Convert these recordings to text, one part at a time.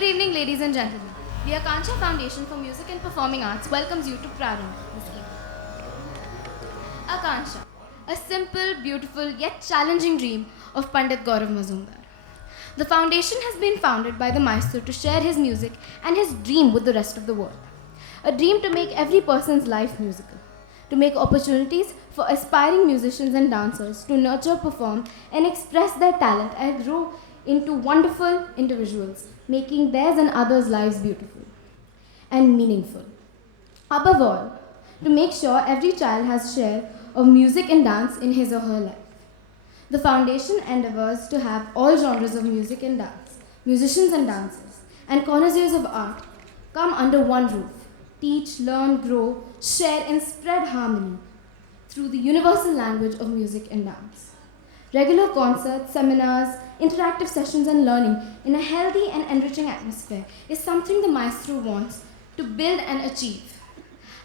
Good evening, ladies and gentlemen. The Akansha Foundation for Music and Performing Arts welcomes you to Prarambh this evening. Akansha, a simple, beautiful, yet challenging dream of Pandit Gaurav Mazumdar. The foundation has been founded by the maestro to share his music and his dream with the rest of the world. A dream to make every person's life musical, to make opportunities for aspiring musicians and dancers to nurture, perform, and express their talent and grow into wonderful individuals, making theirs and others' lives beautiful and meaningful. Above all, to make sure every child has a share of music and dance in his or her life. The foundation endeavors to have all genres of music and dance, musicians and dancers, and connoisseurs of art come under one roof, teach, learn, grow, share, and spread harmony through the universal language of music and dance. Regular concerts, seminars, interactive sessions, and learning in a healthy and enriching atmosphere is something the maestro wants to build and achieve.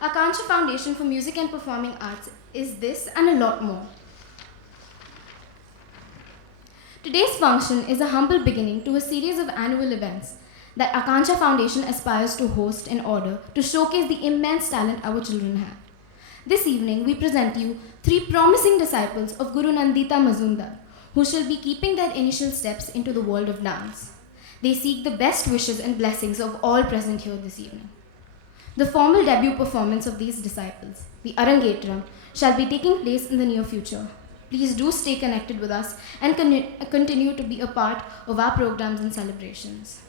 Akansha Foundation for Music and Performing Arts is this and a lot more. Today's function is a humble beginning to a series of annual events that Akansha Foundation aspires to host in order to showcase the immense talent our children have. This evening, we present you 3 promising disciples of Guru Nandita Mazumdar, who shall be keeping their initial steps into the world of dance. They seek the best wishes and blessings of all present here this evening. The formal debut performance of these disciples, the Arangetram, shall be taking place in the near future. Please do stay connected with us and continue to be a part of our programs and celebrations.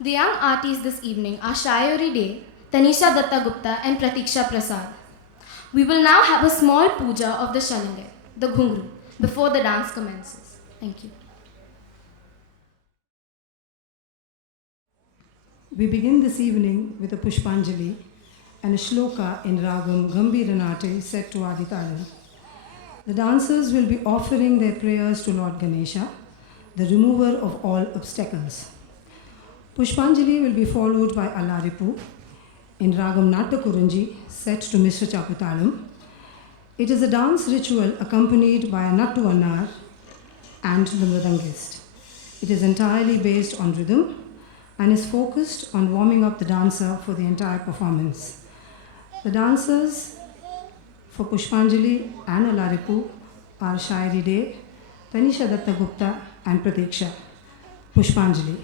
The young artists this evening are Shayuri Day, Tanisha Datta Gupta and Pratiksha Prasad. We will now have a small puja of the Shalingai, the Ghungru, before the dance commences. Thank you. We begin this evening with a Pushpanjali and a shloka in Ragam Gambhiranate set to Aditalam. The dancers will be offering their prayers to Lord Ganesha, the remover of all obstacles. Pushpanjali will be followed by Alaripu in Ragam Natakurunji set to Mr. Chaputalam. It is a dance ritual accompanied by a Nattu Annar and the Mridangist. It is entirely based on rhythm and is focused on warming up the dancer for the entire performance. The dancers for Pushpanjali and Alaripu are Shairi Day, Tanisha Datta Gupta and Pratiksha. Pushpanjali.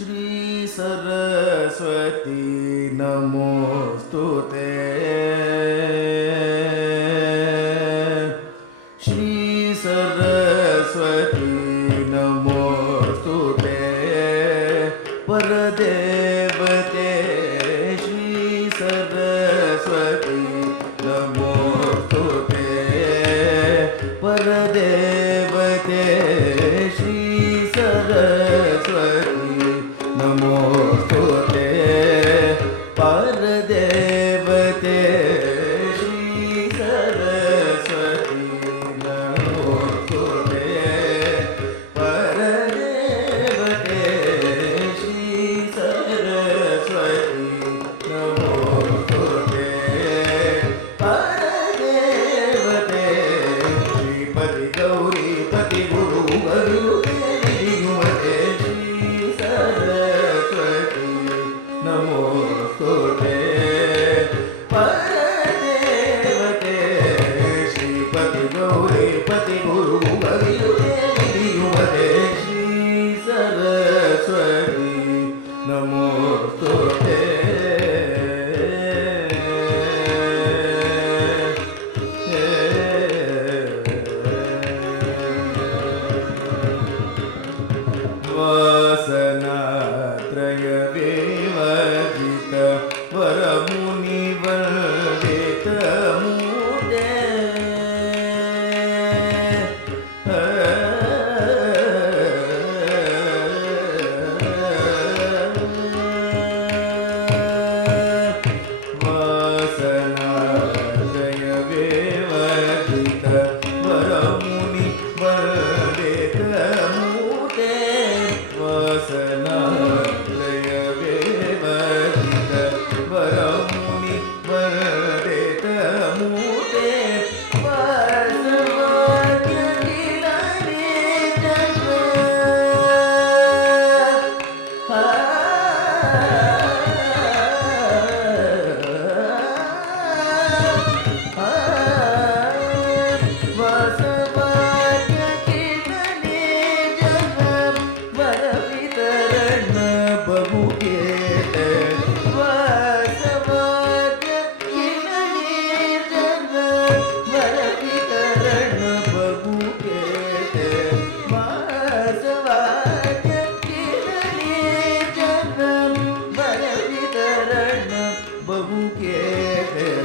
Shri Saraswati नमोस्तुते श्री सरस्वती नमोस्तुते परदेवते श्री सरस्वती नमोस्तुते परदेवते श्री सरस्वती नमोस्तुते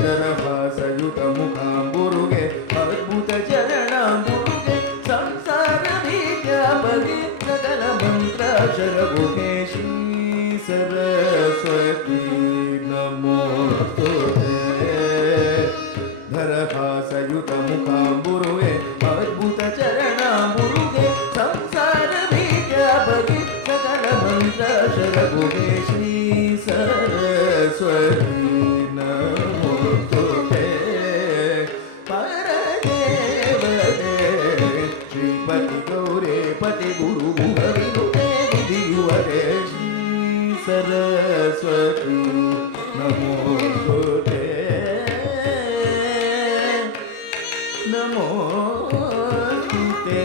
ದರಭಾಸಯುತ ಮುಖಾಂಬುರುಗೆ ಅದ್ಭುತ ಚರಣಾಂಬುರುಗೆ ಸಂಸಾರ ಬೀಜಾಪದಿ ಸಕಲ ಮಂತ್ರಾಕ್ಷರ ಗುಹೆ ಶ್ರೀ ಸರಸ್ವತಿ ನಮೋಸ್ತುತೆ ಧರಹಾಸಯುತ ಮುಖಾಂಬುರುಗೆ ಅದ್ಭುತ ಚರಣಾಂಬುರುಗೆ ಸಂಸಾರ ಬೀಜಾಪದಿ ಸಕಲ ಮಂತ್ರಾಕ್ಷರ ಗುಹೆ ಶ್ರೀ ಸರಸ್ವತಿ ನಮೋಸ್ತುತೆ ಪರದೇವತೆ ಶ್ರೀಪತಿ ಗೌರೇ ಪತಿ ಗುರು ಮುಖವಿನುತೆ ವಿಧಿಯುವರೆ Shri Saraswati ನಮೋಸ್ತುತೆ ನಮೋಸ್ತುತೆ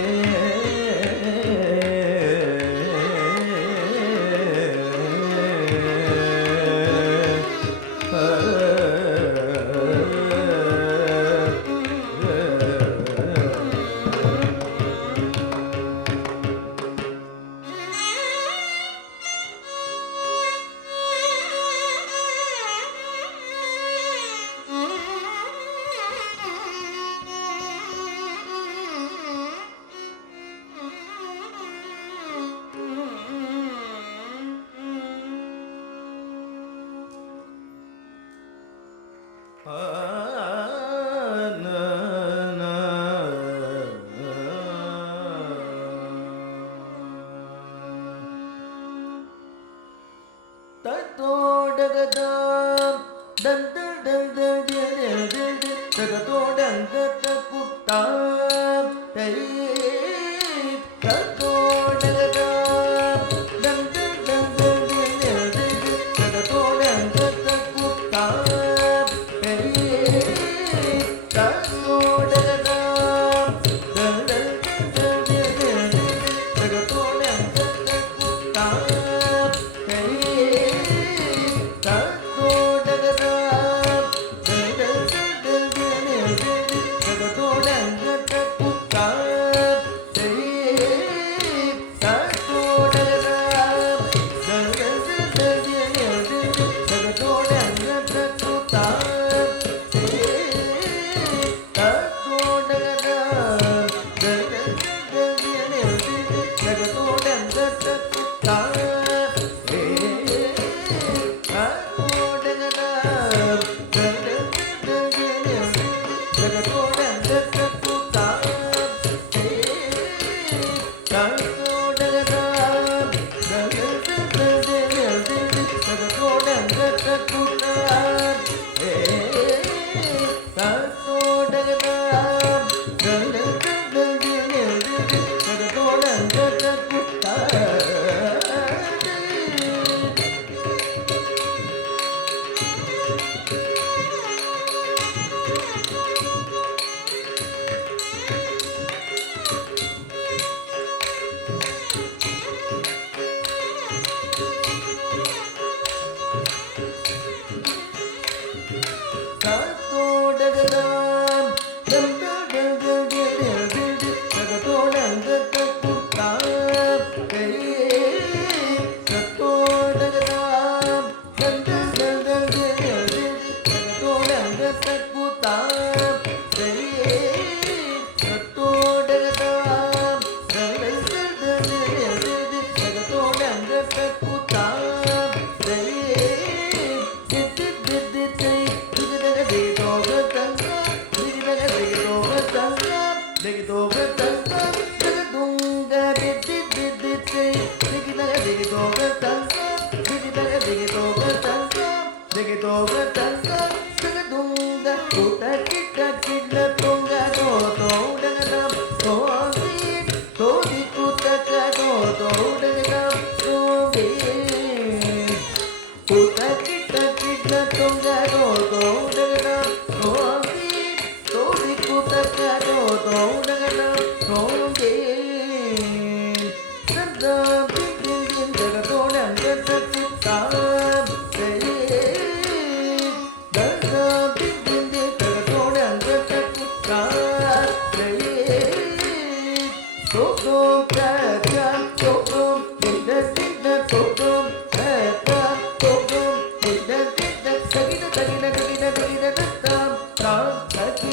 Tunga go go Tata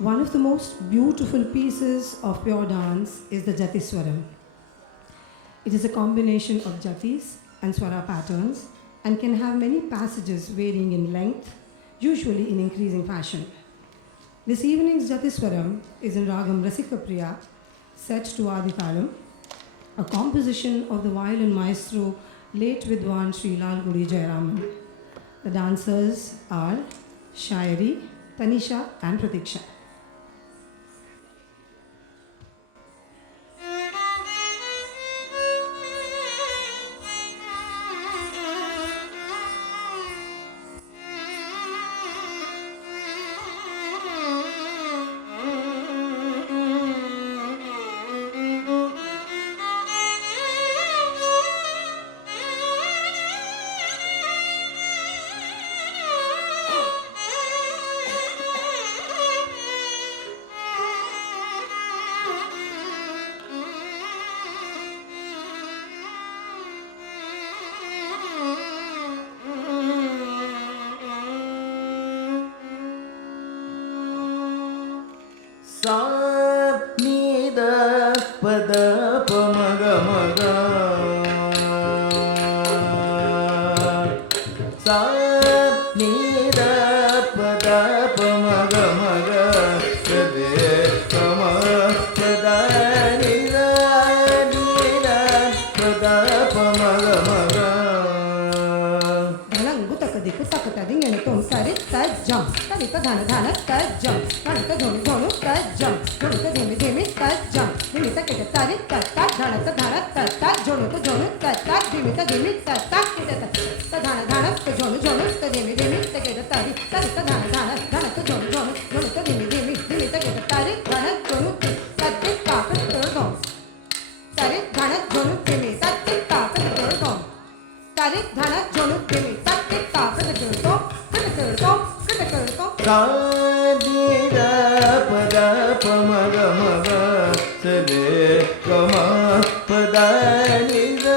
One of the most beautiful pieces of pure dance is the Jatiswaram. It is a combination of jatis and swara patterns and can have many passages varying in length, usually in increasing fashion. This evening's Jatiswaram is in Ragam Rasika Priya, set to Aditalam, a composition of the violin maestro late Vidwan Sri Lal Guri Jayaraman. The dancers are Shairi, Tanisha and Pratiksha. सा नी the पद प मग मग सा नी the पद प मग मग सदे कम पद नी the पद प मग मग धनंगु तक दिकु तक तदिंगेन तुम सरित तज्जम तदित धन धन तज्जम धनित धोनु धोनु तज्जम धोनुत धीमी धीमी तज्जम धीमित किट तरित तत्ता धनत धनत तत्ता जोनुत जोनु तत्ता धीमित धीमी तत्ता किट तधन धनत जोनु जोनु तधीमी धीमी तकिट तरित तरित धन धन धनत जोनु जोनु जोनुत धीमी धीमी धीमित किट तरित धनत जोनु तत्तित काकत तोड़ो तरित धनत जोनु धीमी तत्तित काकत तोड़ो तरित धनत जोनु धीमी तत्तित काकत तोड़ो सा नी द पद प मग मग सदे कम पद नी द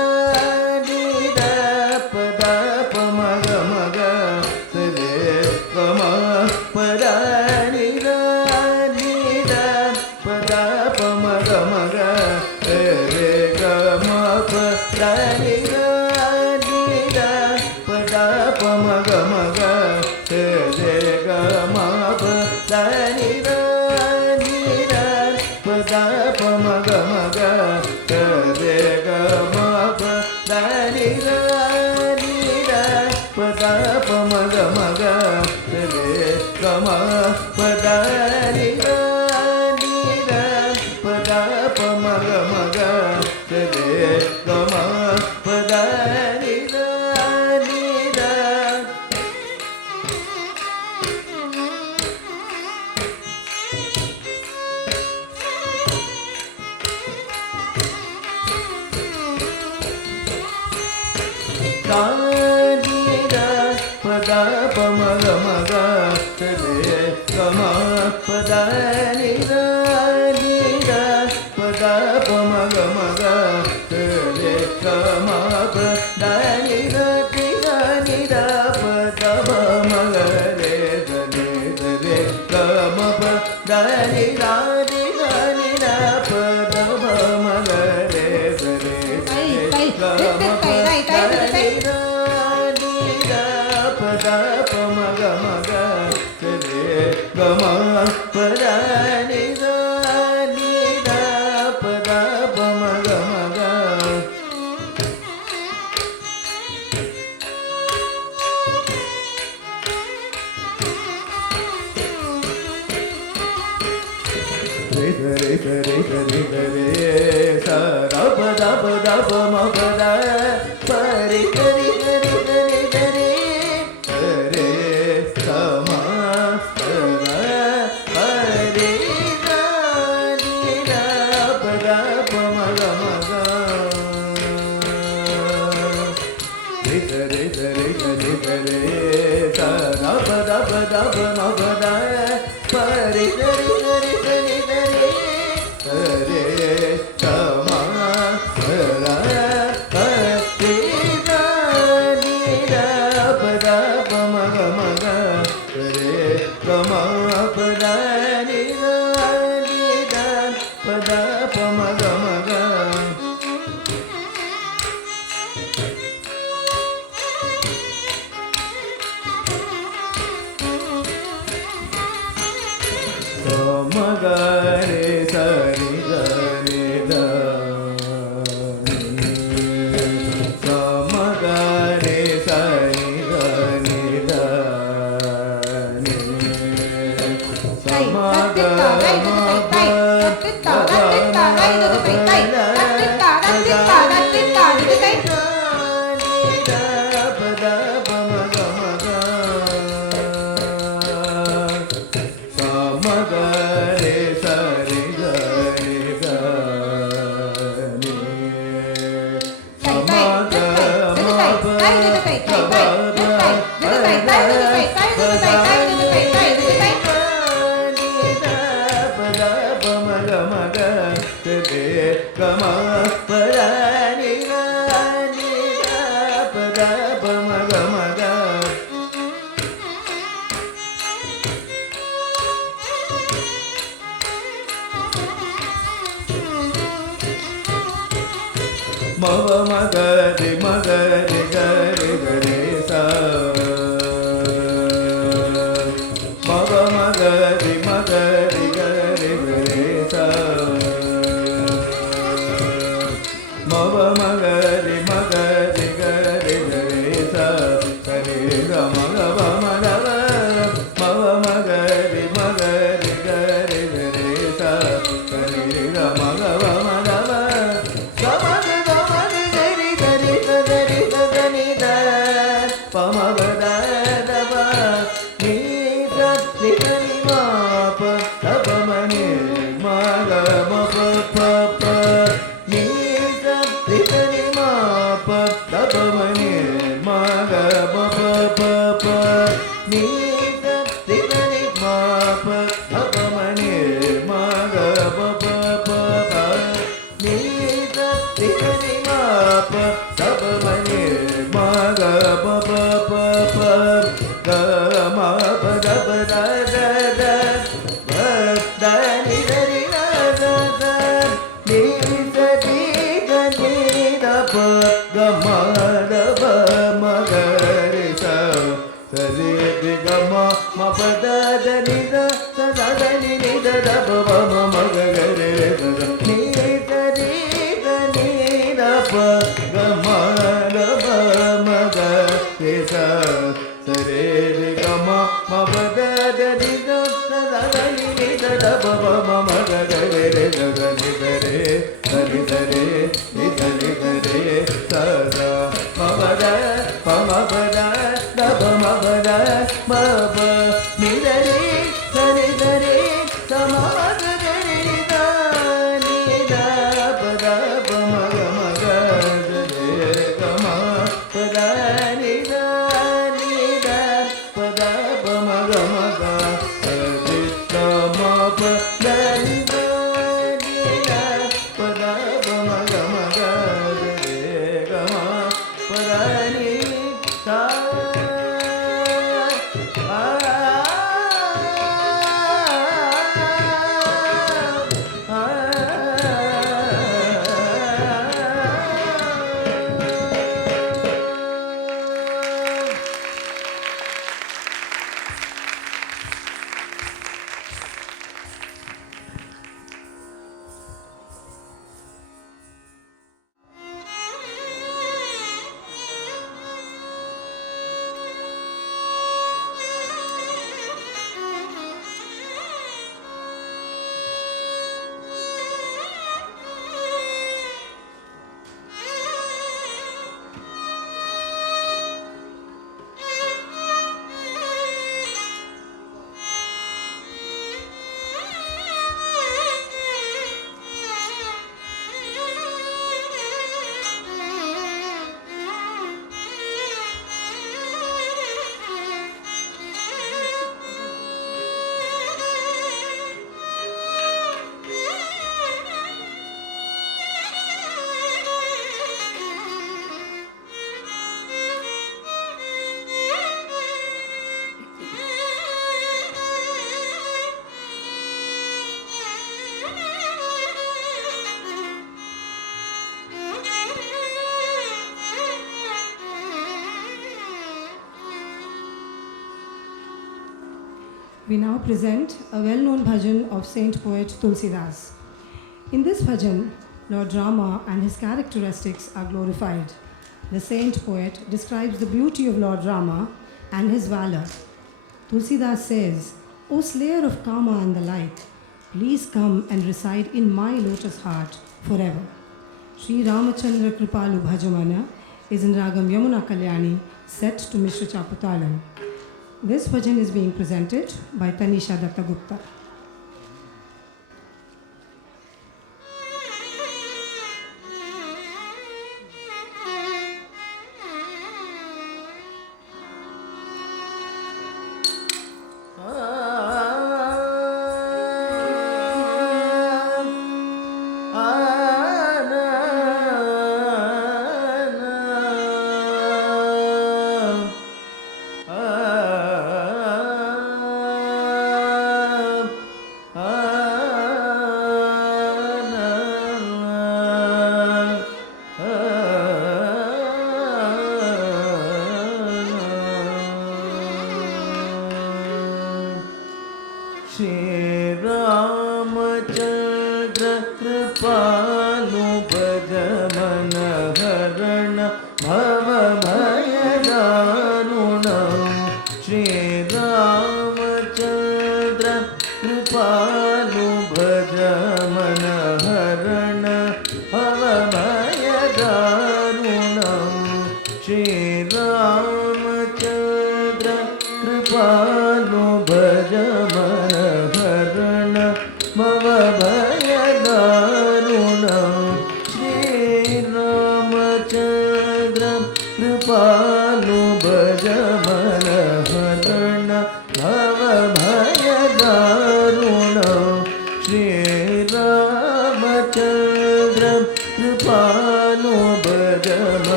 पद प मग मग सदे कम पद नी द पद प मग मग सदे कम पद नी द पद प मग मग सदे कम पद नी द पद प मग ga ma ga re ga ma pa da ni da pa da pa ma ga re ga ma pa da ni da pa da pa ma ga re ga ma pa da ni da da ni da pa da pa ma ga re ga ma pa da ni da pa da pa ma ga re ga ma pa da ni da pa da pa ma ga re ga ma pa da ni da pa da pa ma ga re ga ma pa da ni da pa da pa ma ga re ga ma pa da ni da pa da pa ma ga re sa da pa ma pa da pa re re sa ma pa da pa re da ni da pa da pa ma ga re sa da pa ma pa da pa re ni దని దరే దని దరే ని దని దరే సదా మమద పమపద దబ మపద మప ని దరే దని దరే సమమద దరి దని ద పద పమగ మగ దరే గమ పద ని దని ద పద పమగ మగ దరి గమ పద ని దని ద పద పమగ మగ దరే గమ పద ని త We now present a well-known bhajan of Saint Poet Tulsidas. In this bhajan, Lord Rama and his characteristics are glorified. The Saint Poet describes the beauty of Lord Rama and his valor. Tulsidas says, "O slayer of Kama and the like, please come and reside in my lotus heart forever." Sri Ramachandra Kripalu Bhajamana is in Ragam Yamuna Kalyani, set to Mishra Chaputalam. This bhajan is being presented by Tanisha Datta Gupta.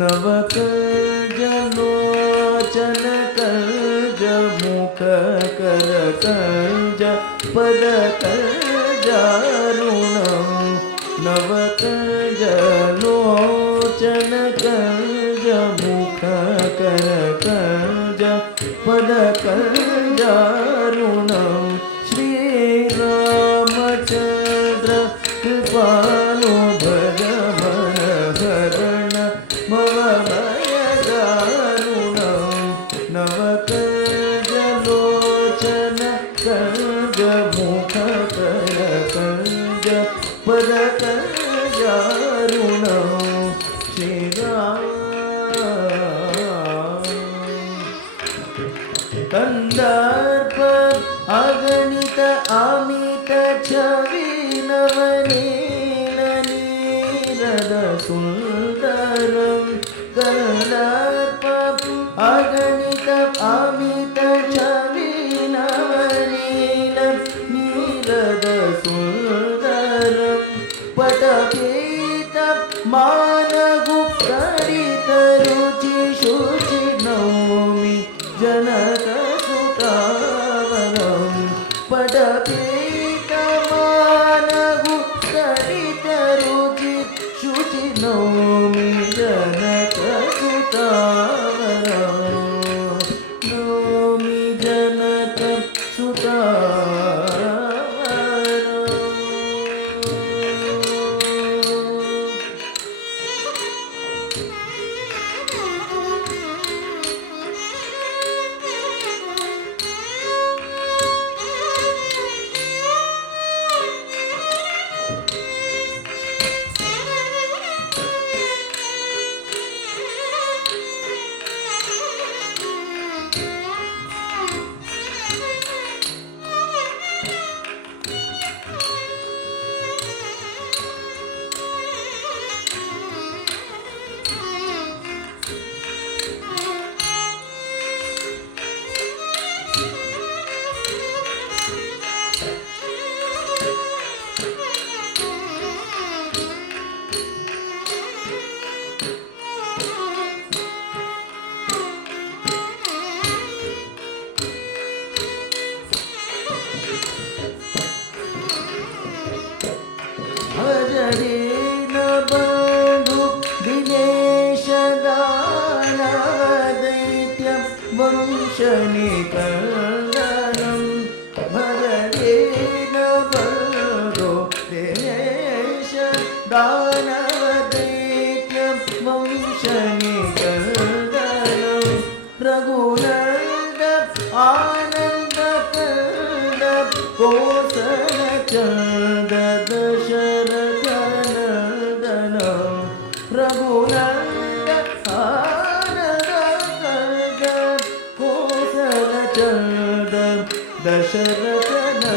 नवकज कंज मुख कर कंज पद कंजारुण श्रीराम कंदर्प अगणित अमित छवि नवनील नीरद सुंदरम कंदर्प अगणित अमित छवि नवनील नीरद सुंदरम पटपीत मानगुप्तरित रुचि शुचि नौमि जनक सुतावरम पटपीत मानगुप्तरित रुचि शुचि नौमि जनक सुतावरम नौमि जनक सुतावरम भजरेन बन्धु दिनेश दानवदैत्य वंशनिकन्दनं भजरेन बन्धु दिनेश दानवदैत्य वंशनिकन्दनं रघुनन्द आनन्दकन्द कोसलचन्द दशरथनन्दन रघुनन्द आनन्दकन्द कोसलचन्द दशरथनन्दन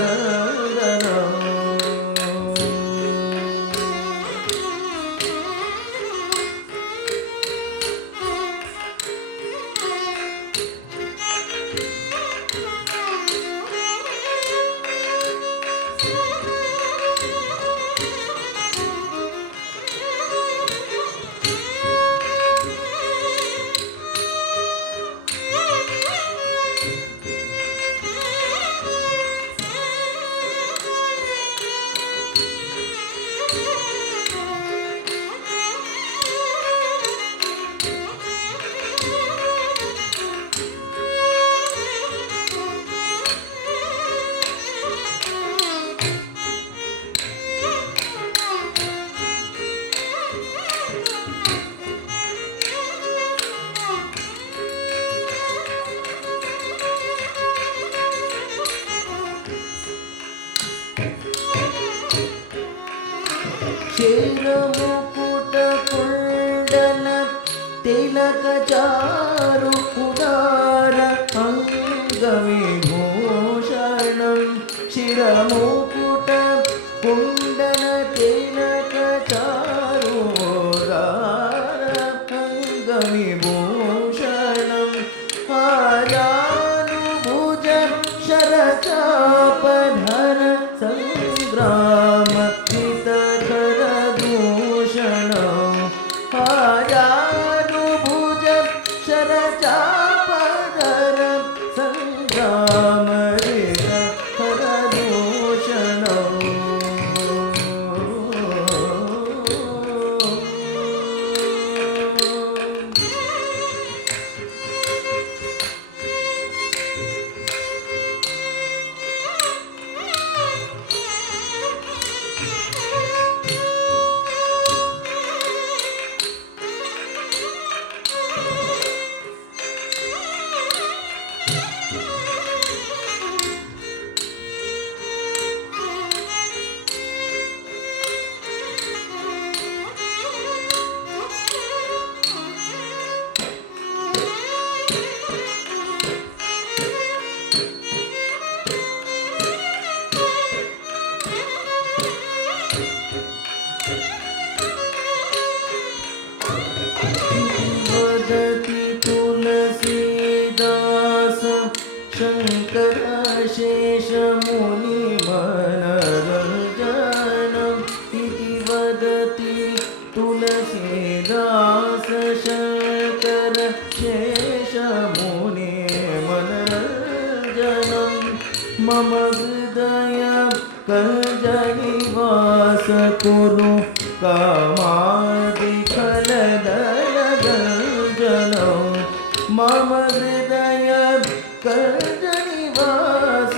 शिरमुकुट कुण्डल तिलक चारु उदार अङ्गविभूषणं शिरमुकुट कुण्डल तिलक चारु उदार अङ्गविभूषणं आजानुभुज शरचापधर संग्राम आजानुभुज शरचापधर संग्राम हरदूषण शेषमुनिमनरञ्जनम् इति वदति तुलसीदास शङ्कर शेषमुनिमनरञ्जनम् मम हृदय कञ्जनिवास कुरु कामादिखलदलगञ्जनम् मम हृदय कञ्जनिवास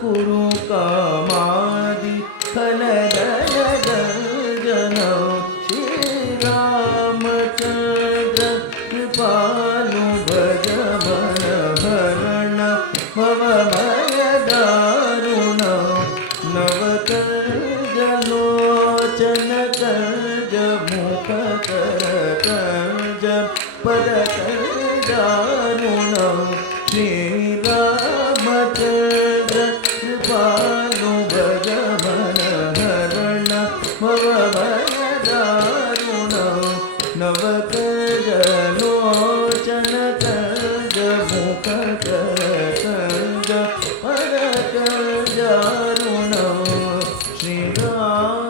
कुरु कामादिखलदलगञ्जनम् श्रीरामचन्द्र कृपालु भज मन भरण भवभय दारुण नवकञ्जलोचन कञ्ज मुख कर कञ्ज पद कञ्जारुण श्रीरामचन्द्र कृपालु भज मन हरण भवभय दारुण नवकञ्जलोचन कञ्ज मुख कर कञ्ज पद कञ्जारुण Shriram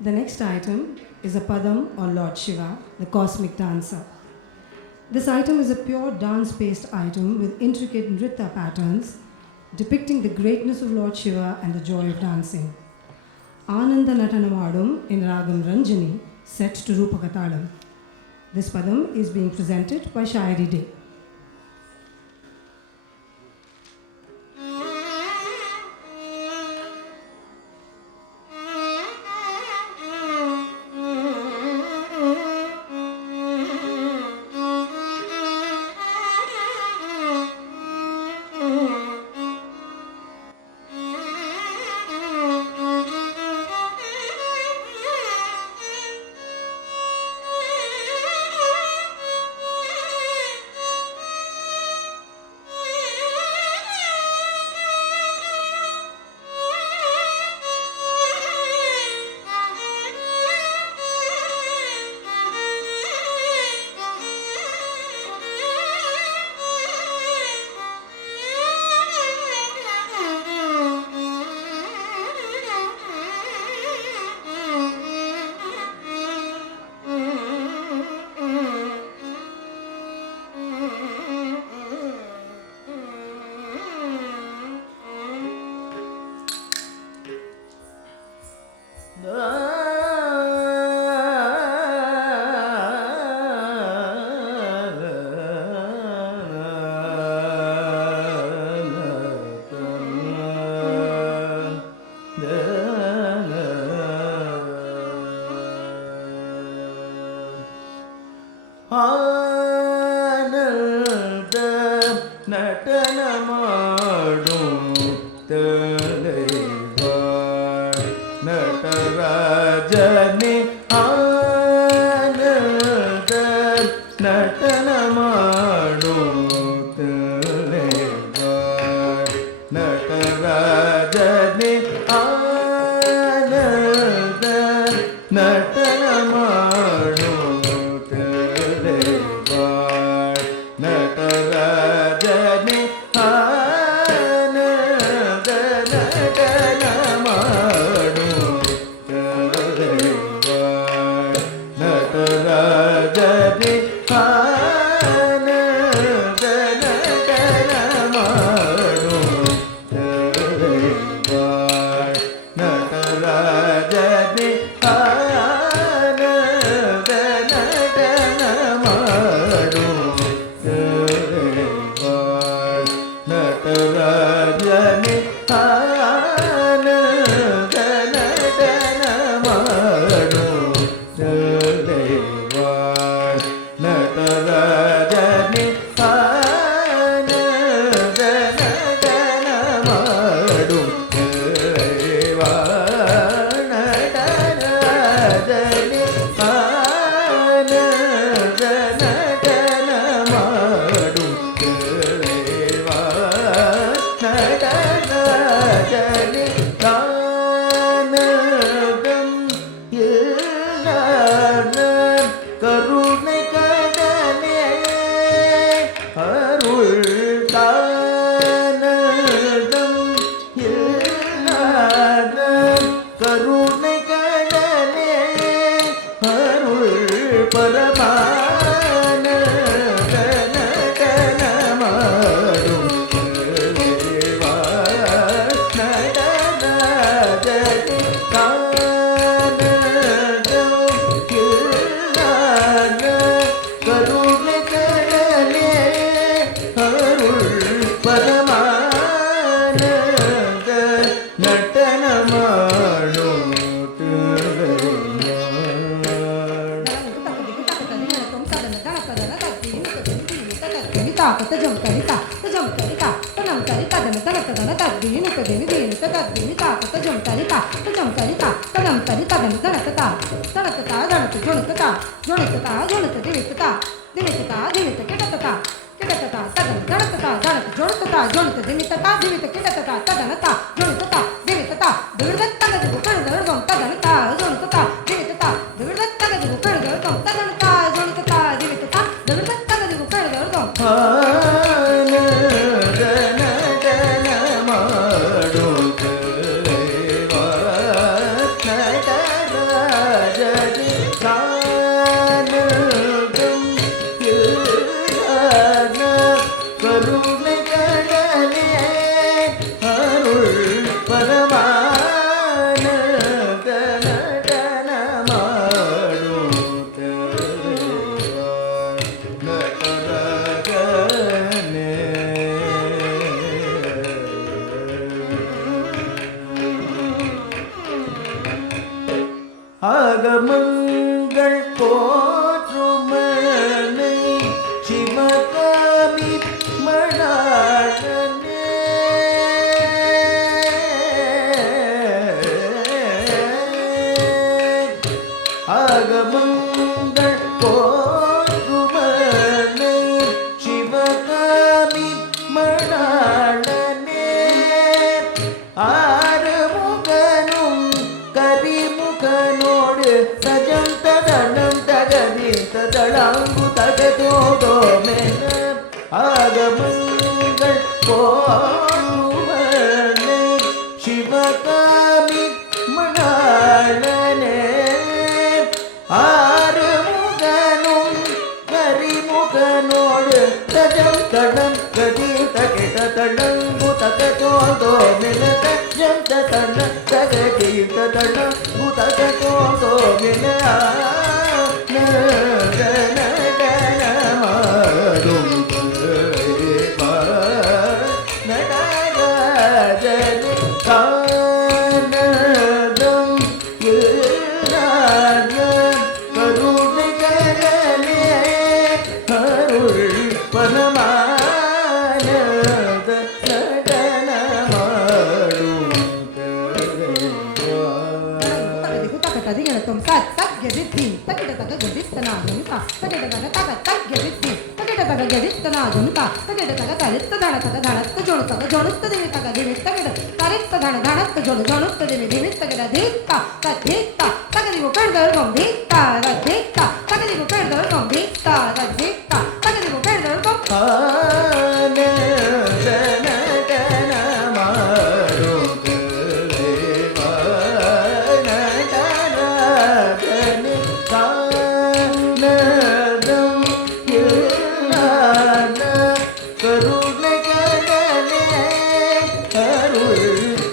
The next item is a padam on Lord Shiva, the cosmic dancer. This item is a pure dance-based item with intricate nritya patterns depicting the greatness of Lord Shiva and the joy of dancing. Ananda Natanamadum in Ragam Ranjani set to Rupakatalam. This padam is being presented by Shayari Day. ಆನಂದ ನಟನ ಮಾಡು ತಲೆವ ನಟರಾಜನೆ ಆನಂದ ನಟನ ಮಾಡು ತಲೆವ ನಟರಾಜನೆ ಆನಂದ ನಟನ ಮಾಡು ನಟರಾಜನೆ ಆನಂದ ನಟನ ಮಾಡು நடராஜனே ஆனந்த நடனமாடும் சேவாள் நடராஜனே ஆனந்த நடனமாடும் சேவாள் நடராஜனே ஆனந்த நடனமாடும் சேவாள் நடராஜனே ஆனந்த நடனமாடும் சேவாள் நடராஜனே கானகம் இல்லாத கருணை கடலே அருள் கானகம் இல்லாத கருணை கடலே அருள் பரமான நடனமாடும் சேவாள் நடராஜனே கானகம் இல்லாத கருணை கடலே அருள் பரமான நடனமாடும் கருணை கடலே அருள் பரமான நடனமாடும் நடராஜனே ஆகமங்கள் போற்றுமனை சிவகாமி மணாளனே ஆகமங்கள் போற்றுமனை சிவகாமி மணாளனே ஆறுமுகனும் கரிமுகனோடு சஜம் ததனம் தகதி ததளாங்கு தகதோதோமென ஆகமங்கள் போற்றுமனை சிவகாமி மணாளனே ஆறுமுகனும் கரிமுகனோடு தஜம் தடம் கதி தகிட தடங்கு தகதோதோமென தஜம் ததன தகதி ததளங்கு தகதோதோமென நடனமாடும் நடராஜனே கானகம் இல்லாத கருணை கடலே அருள் பரமான நடனமாடும்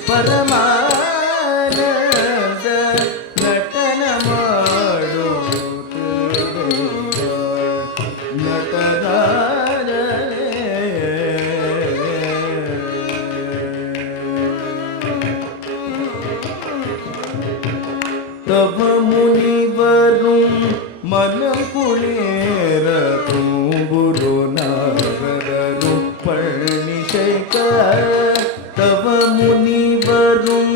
பரமான தவ முனிவரும் மனம் குளிர தூம்புரு நாகரும் பழனிசைக்க தவ முனிவரும்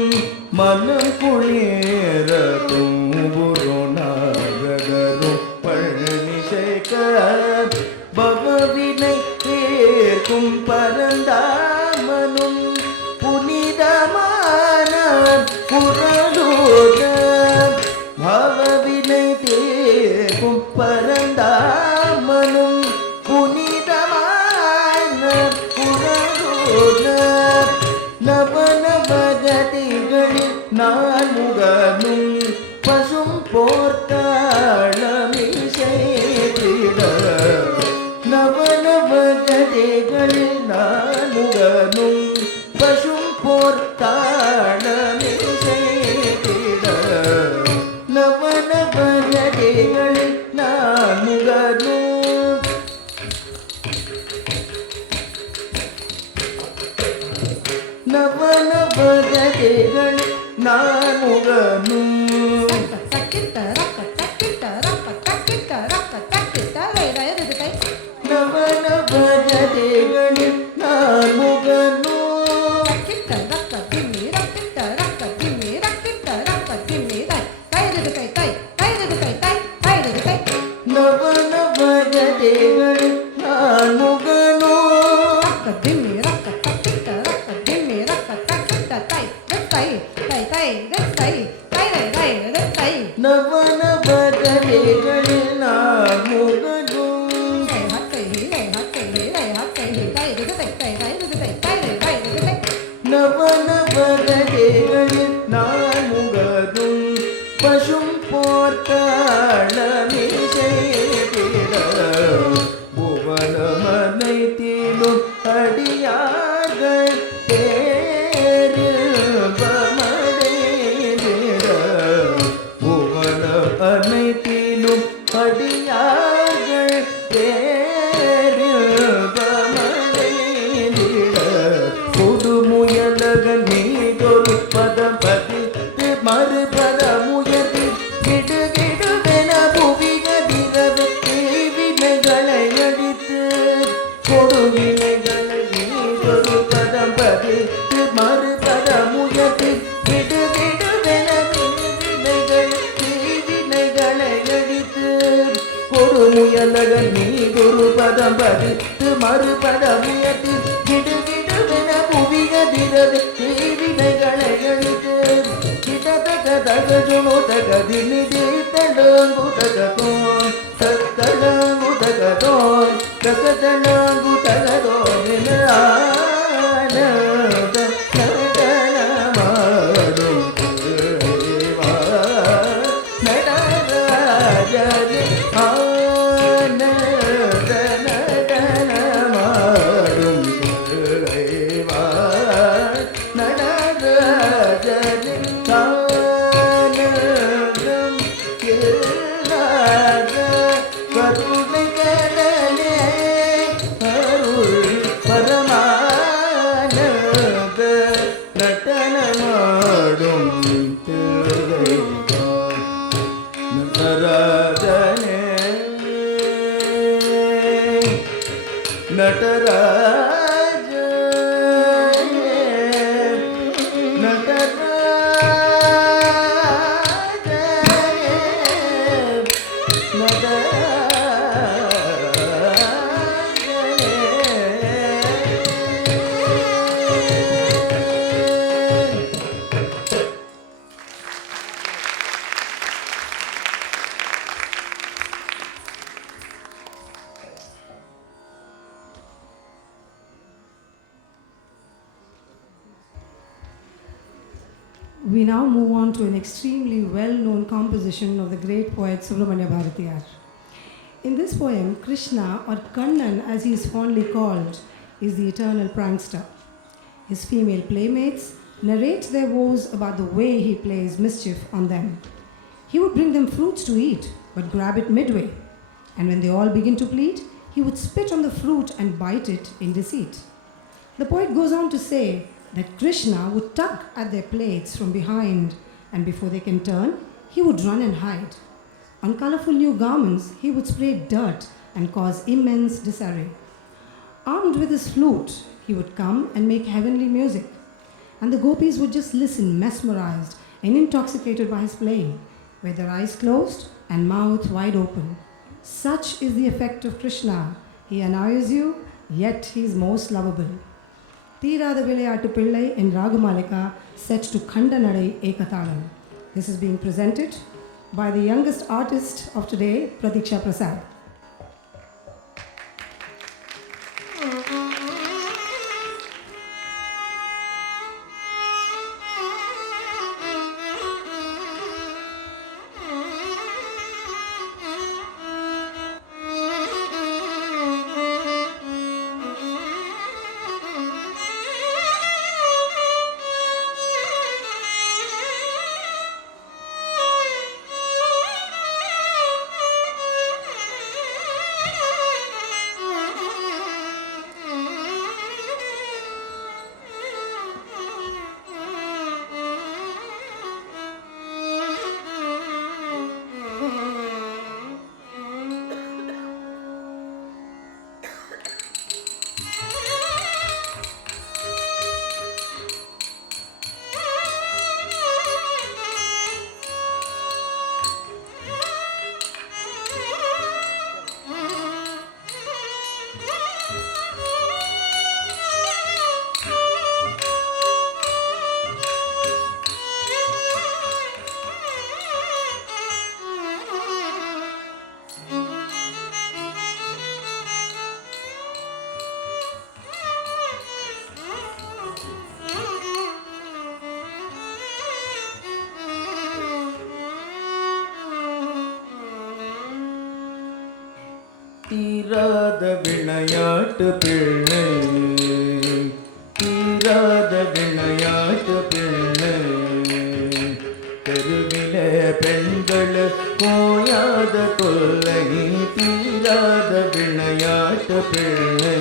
மனம் குளிர தூம்புரு நாகரும் பழனிசைக்க பவவினை தீர்க்கும் பரந்தாமனும் புனிதமான குரலோத பவவினை தீர்க்கும் பரந்தாமனும் புனிதமான குரலோத நவநவகதிகளில் நான் முகனும் பசும் போர்த்தாளமிசைத்திட நவநவகதிகளில் நான் முகனும் பசும் போர்த்தாளமிசைத்திட நவநவகதிகளில் நான் முகனும் நவநவகதிகளில் நான் முகனும் நவநவகதிகளில் நான் முகனும் நவநவகதிகளில் நான் முகனும் நவநவகதிகளில் நான் முகனும் நவநவகதிகளில் நான் முகனும் பசும் போர்த்தாளமிசைத்திட புவனமனைத்திலும் அடியார்கள் பேருபமடைந்திட புவனம் அனைத்திலும் அடியார்கள் பேருபமடைந்திட கொடுமுயலக நீதொரு பதம் பதித்து மறுபத முயற்சி கிடுகிடுவென புவிகதிரவு தீவினைகளை அடித்து கொடுவினைகளை நீதொரு பதம் பதித்து மறுபத முயற்சி கிடுகிடுவென தீவினைகளை அடித்து கொடுமுயலக நீதொரு பதம் பதித்து மறுபத முயற்சி கிடுகிடுவென புவிகதிரவு தீவினைகளை அடித்து தகஜுனுதகதினிதி தடங்குதகதோன் தத்தடங்குதகதோன் தகதடங்குதகதோன் ஆனந்த நடனமாடும் தேவா நடராஜனே ஆனந்த நடனமாடும் தேவா நடராஜனே ஆனந்தம் கேளாத கருணை கடலே அருள் பரமானந்த நடனமாடும் தேவா நடராஜனே We now move on to an extremely well-known composition of the great poet Subramanya Bharatiyar. In this poem, Krishna, or Kannan as he is fondly called, is the eternal prankster. His female playmates narrate their woes about the way he plays mischief on them. He would bring them fruits to eat, but grab it midway. And when they all begin to plead, he would spit on the fruit and bite it in deceit. The poet goes on to say that Krishna would tug at their plates from behind, and before they can turn, he would run and hide. On colorful new garments, he would spray dirt and cause immense disarray. Armed with his flute, he would come and make heavenly music. And the gopis would just listen, mesmerized and intoxicated by his playing, with their eyes closed and mouth wide open. Such is the effect of Krishna. He annoys you, yet he is most lovable. Theerada Vilayattu Pillai in Ragamalika set to Khandanadai Ekathalam. This is being presented by the youngest artist of today, Pratiksha Prasad. தீராத விளையாட்டு பிள்ளை, தீராத விளையாட்டு பிள்ளை, தெருவிலே பெண்கள் போயாத தொல்லை, தீராத விளையாட்டு பிள்ளை,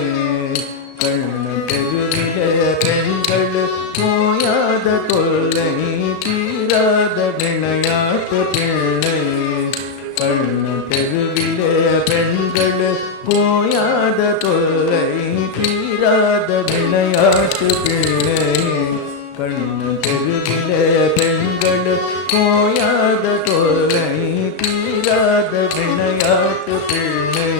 கண்ண தெருவிலே பெண்கள் போயாத தொல்லை, தீராத விளையாட்டு பிள்ளை, கண்ண தெருவிலே பெண்கள் போயாத தொல்லை, தீராத விளையாட்டு பிள்ளை, கண்ண தெருவிலே பெண்கள் போயாத தொல்லை, தீராத விளையாட்டு பிள்ளை,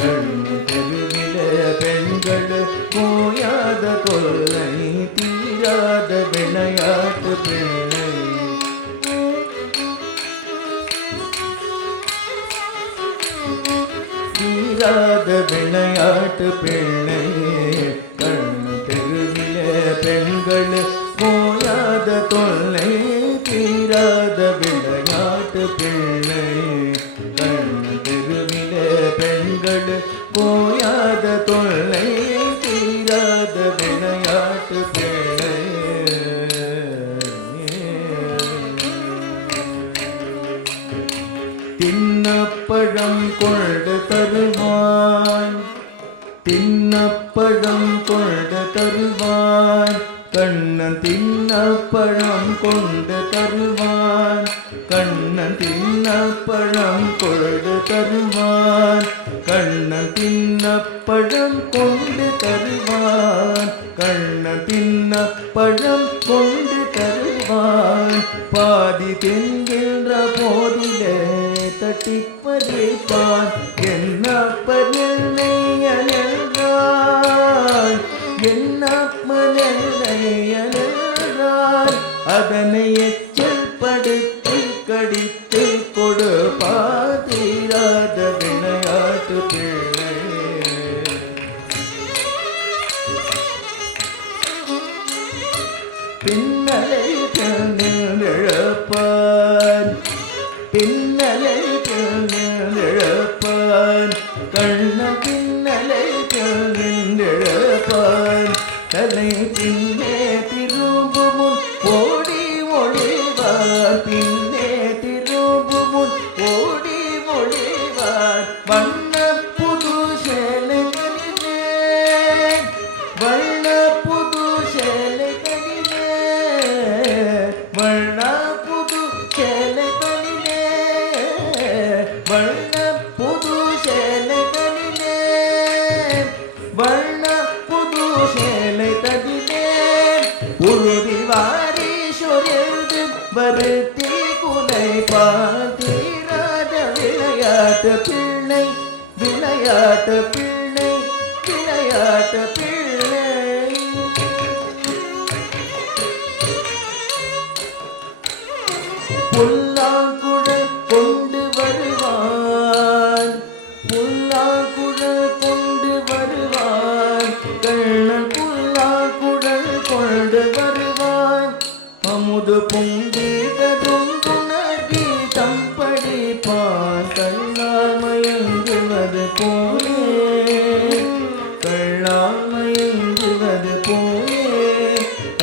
கண்ண தெருவிலே பெண்கள் போயாத தொல்லை, தீராத விளையாட்டு பிள்ளை. தீராத விளையாட்டு பிள்ளை, கண்ண தெருவிலே பெண்கள் போயாத தொல்லை, தீராத விளையாட்டு பிள்ளை, கண்ண தெருவிலே பெண்கள் போயாத தொல்லை, தீராத விளையாட்டு பிள்ளை. தின்னப்பழம் கொண்டு தருவான், தின்னப்பழம் கொண்டு தருவான், கண்ணன் தின்னப்பழம் கொண்டு தருவான், கண்ணன் தின்னப்பழம் கொண்டு தருவான், கண்ணன் தின்னப்பழம் கொண்டு தருவான், கண்ணன் தின்னப்பழம் கொண்டு தருவான், பாதி தின்கின்ற போதிலே தட்டிப்பறிப்பான், என்னப்பனில்லையனென்றான், என்னப்பனில்லையனென்றான், அதனை எச்சல் படுத்து கடித்து கொடுப்பான், தீராத விளையாட்டு பிள்ளை. பின்னலை இழப்பான், பின்னலை இழப்பான், கண்ண பின்னலை இழப்பான், தலை பின்னே திரும்புமுன் ஓடி ஒளிவார், பின்னே திரும்புமுன் ஓடி ஒளிவார், வண்ண புது சேலை கணிதேன், வண்ண புது சேலை கணிதேன், வண்ண புது சேலை வண்ண புது சேலை தனிலே வண்ண புது சேலை தனிலே உருதி வாரி சொரிந்து வருத்தி குலை பாத்தீராத விளையாட்டு பிள்ளை விளையாட்டு பிள்ளை விளையாட்டு பிள்ளை புல்லாங்குழல் கொண்டு வருவான் புல்லாங்குழல் கொண்டு வருவான் கண்ணன் புல்லாங்குழல் கொண்டு வருவான் அமுது பொங்கி கதும்புணர்கி தம்படிப்பான் கண்ணால் மயங்குவது போலே கண்ணால் மயங்குவது போலே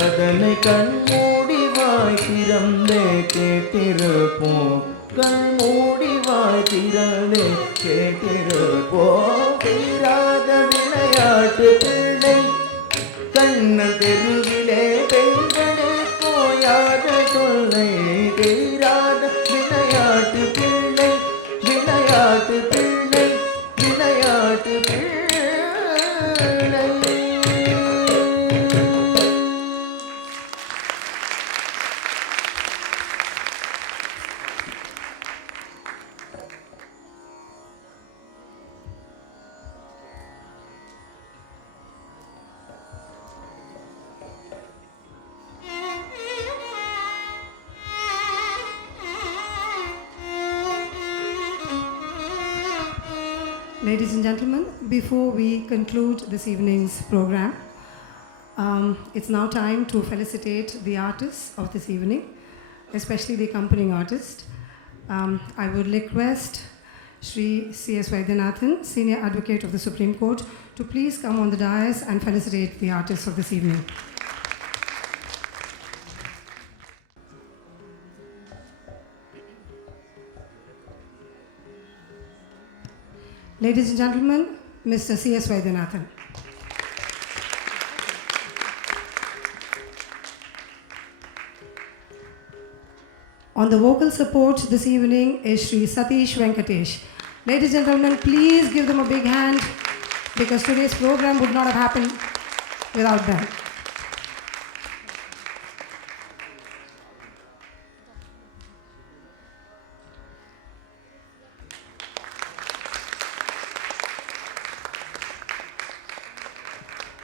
அதனை கண்மூடி வாய் திறந்தே கேட்டிருப்போம் கண்மூடி வாய் திறந்தே கேட்டிருப்போம் தீராத விளையாட்டு பிள்ளை கண்ணன் தெருவிலே பெண்களுக்கு யாத தொல்லை தீராத விளையாட்டு பிள்ளை விளையாட்டு பிள்ளை விளையாட்டு பிள்ளை Ladies and gentlemen, before we conclude this evening's program, it's now time to felicitate the artists of this evening, especially the accompanying artist. I would request Shri C.S. Vaidyanathan, Senior Advocate of the Supreme Court, to please come on the dais and felicitate the artists of this evening. Ladies and gentlemen, Mr. C.S. Vaidyanathan. On the vocal support this evening is Shri Satish Venkatesh. Ladies and gentlemen, please give them a big hand because today's program would not have happened without them.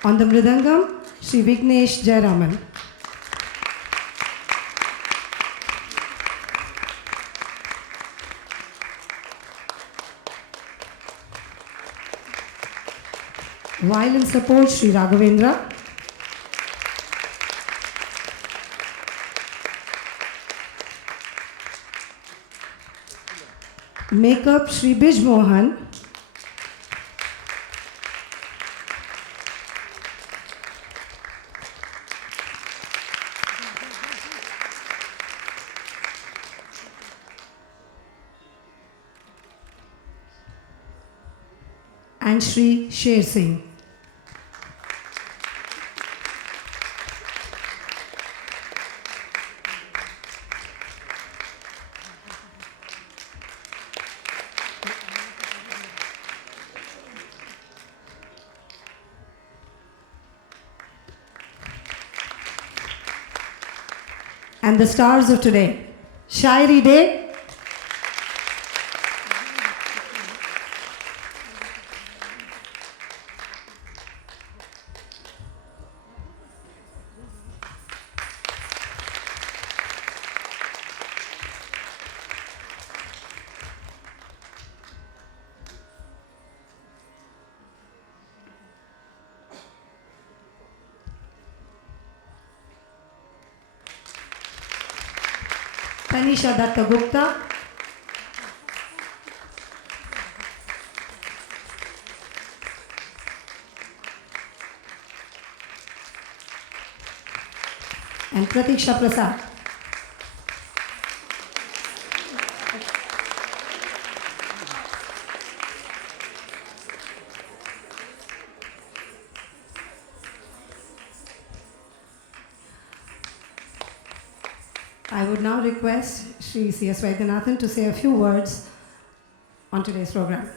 On the Mridangam, Shri Vignesh Jayaraman. Violin support, Shri Raghavendra. Makeup, Shri Bij Mohan. And Shri Sher Singh. And the stars of today, Shairi Day. Tanisha Datta Gupta. And Pratiksha Prasad. I would now request Shri C.S. Vaidyanathan to say a few words on today's program.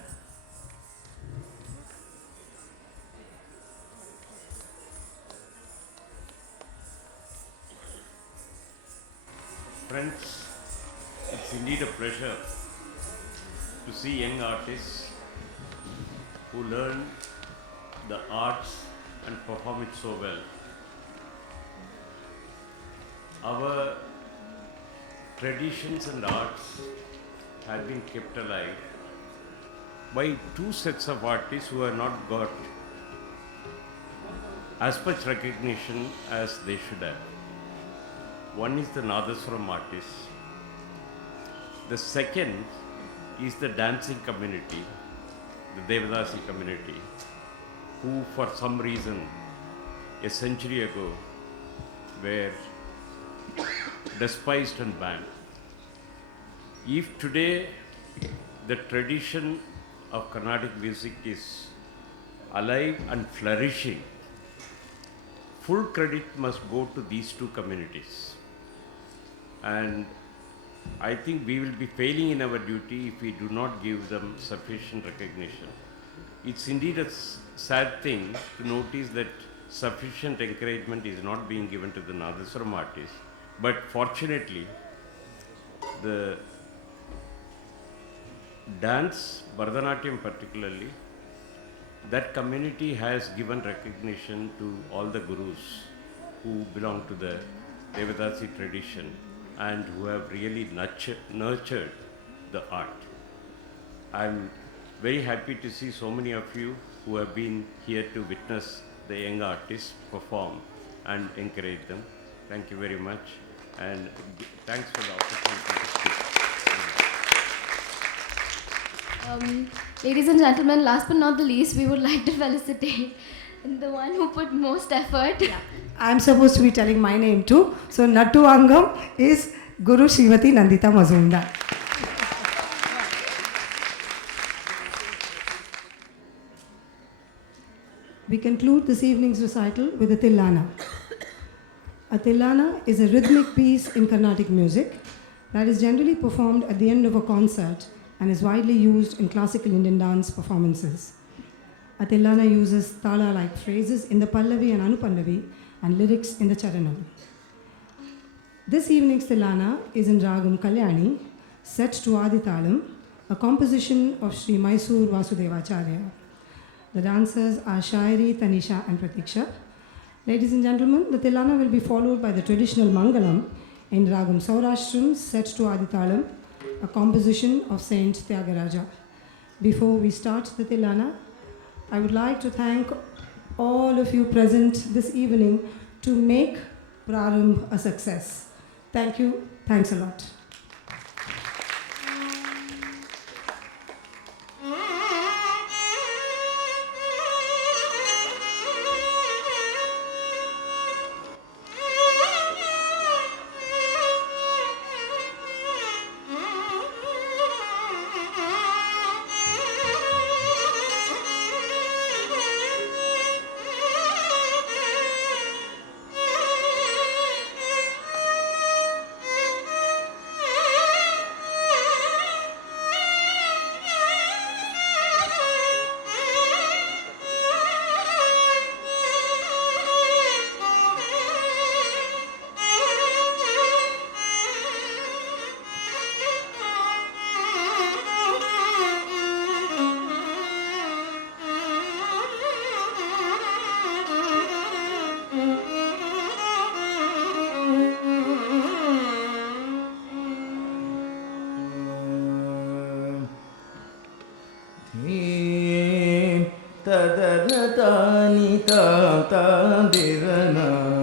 Friends, it's indeed a pleasure to see young artists who learn the arts and perform it so well. Our traditions and arts have been kept alive by two sets of artists who have not got as much recognition as they should have. One is the Nadaswaram artists. The second is the dancing community, the Devadasi community, who for some reason a century ago were despised and banned. If today the tradition of Carnatic music is alive and flourishing, full credit must go to these two communities. And I think we will be failing in our duty if we do not give them sufficient recognition. It's indeed a sad thing to notice that sufficient encouragement is not being given to the Nadaswaram artists. But fortunately, the dance, Bharatanatyam particularly, that community has given recognition to all the gurus who belong to the Devadasi tradition and who have really nurtured the art. I'm very happy to see so many of you who have been here to witness the young artists perform and encourage them. Thank you very much, and thanks for the opportunity to speak. Ladies and gentlemen, last but not the least, we would like to felicitate the one who put most effort. Yeah. I'm supposed to be telling my name too. So Nattu Angam is Guru Srimati Nandita Mazumdar. We conclude this evening's recital with a Tillana. A Tillana is a rhythmic piece in Carnatic music that is generally performed at the end of a concert and is widely used in classical Indian dance performances. A Tillana uses tala-like phrases in the Pallavi and Anupallavi and lyrics in the Charanam. This evening's Tillana is in Ragam Kalyani, set to Aditalam, a composition of Sri Mysore Vasudevacharya. The dancers are Shairi, Tanisha and Pratiksha. Ladies and gentlemen, the Tillana will be followed by the traditional Mangalam in Ragam Saurashtram, set to Aditalam, a composition of Saint Tyagaraja. Before we start the Tillana, I would like to thank all of you present this evening to make Prarambh a success. Thank you. Thanks a lot. Dirana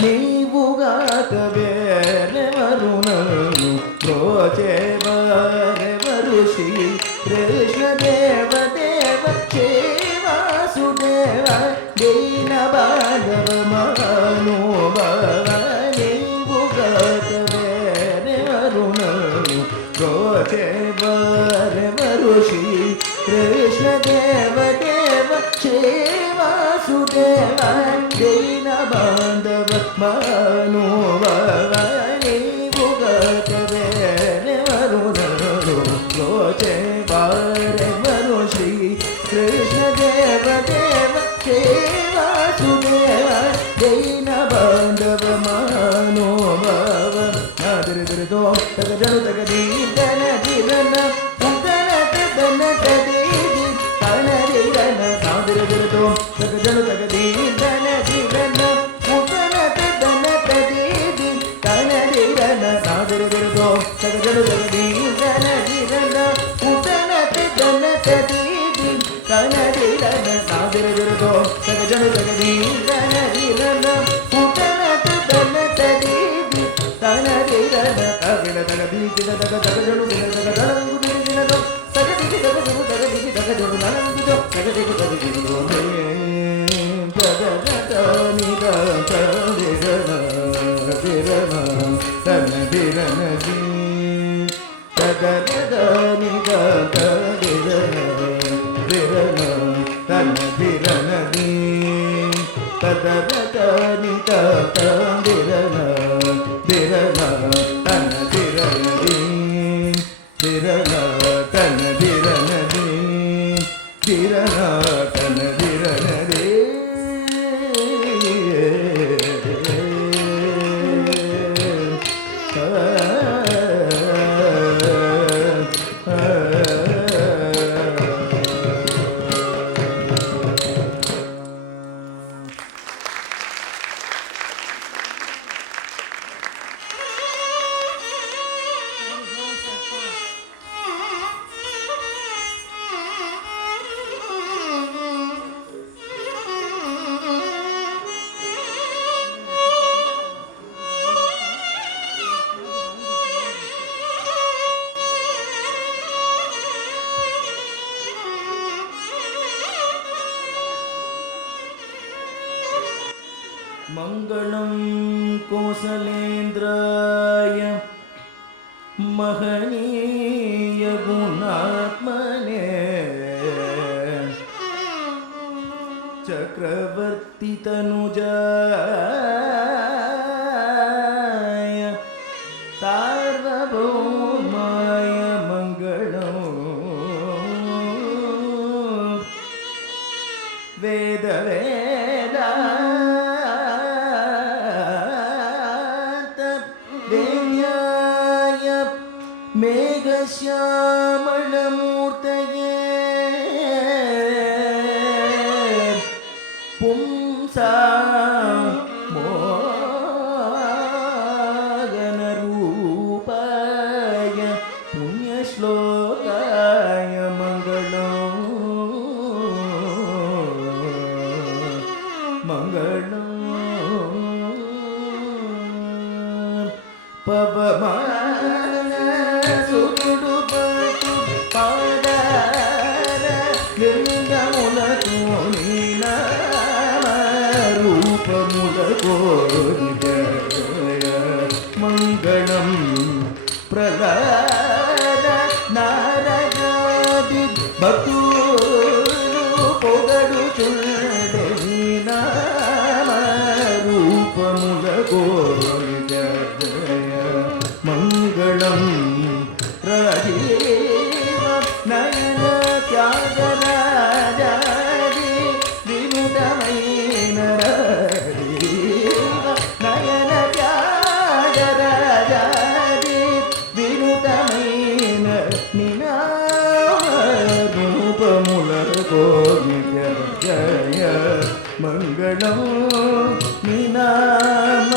ನೀವುಗಾಕ ಬೇರೆವರು ನನ್ನು ಪ್ರೋಚೆಬರೆವರು ಶ್ರೀ ಕೃಷ್ಣ ದೇವ ದೇವ ವಾಸುದೇವ ದೀನ ಬಾಂಧವ ಮನೋಭವ ನೀವುಗಾಕ ಬೇರೆವರು ನನ್ನು ಪ್ರೋಚೆಬರೆವರು ಶ್ರೀ ಕೃಷ್ಣ ದೇವ ದೇವ ವಾಸುದೇವ ದೀನ ಬಾಂಧವ ಮನೋಭವ ನೀವುಗತವೇರೆವರು ಗೋಚೆ ಬಾರೆವರು ಶ್ರೀ ಕೃಷ್ಣ ದೇವ ದೇವ ವಾಸುದೇವ ದೀನ ಬಾಂಧವ ಮನೋಭವ ನಾದಿರಿದೋ ತಗಜನು ತಗದೀದನ ದಿರನ ಉಗನ ತದನ ತದೀದಿ ಕಣದಿರನ ನಾದಿರಿದೋ ತಗಜನು ತಗದೀದನ ದಿರನ ಉಗನ ತದನ ತದೀದಿ ಕಣದಿರನ ನಾದಿರಿದೋ ತಗಜನು ತಗದೀದನ ದಿರನ ಉಗನ ತದನ ತದೀದಿ ಕಣದಿರನ ನಾದಿರಿದೋ ತಗಜನು ತಗದೀದನ ದಿರನ ಉಗನ ತದನ ತದೀದಿ ಕಣದಿರನ ತಗಲ ತಗದೀದಿನ ತಗಜನು ತಗದಳಂಗು ದಿನದೋ ತಗದಿದಿ ತಗಜನು ತಗದಿದಿ ತಗಜನು ನಳಂಗುದೋ ತಗದಿದಿ ತಗದಿದೋ ತಗದನಿ ತಗದಿರನ ದಿರನ ತನ ದಿರನ ದಿ ತಗದನಿ ತಗದಿರನ ದಿರನ ತನ ದಿರನ ದಿ ತಗದನಿ ತಗದಿರನ ದಿರನ ತನ ದಿರನ ದಿ ದಿರನ ತನ ದಿರನ ದಿ ದಿರನ ತನ ದಿರನ ದಿ मङ्गलं कोसलेन्द्राय महनीय गुणात्मने चक्रवर्ती तनुजाय सार्वभौमाय मङ्गलं वेद वेदा मेघश्यामलमूर्तये पुंसा मोगनरूपाय पुण्यश्लोकाय मङ्गलं मङ्गलं पवमान मङ्गलं प्रहलाद नारदादि भक्तुलु पोगडुचुंडे नी नामरूपमुलको जय मङ्गलं राजीव नयन త్యాగరాజాది వినుతమైన నయన త్యాగరాజాది వినుతమైన నినామరూపములకో నిత్య జయ మంగళం నినామ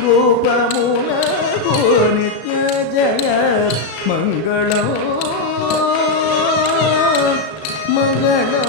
రూపములకో నిత్య జయ మంగళం మంగళం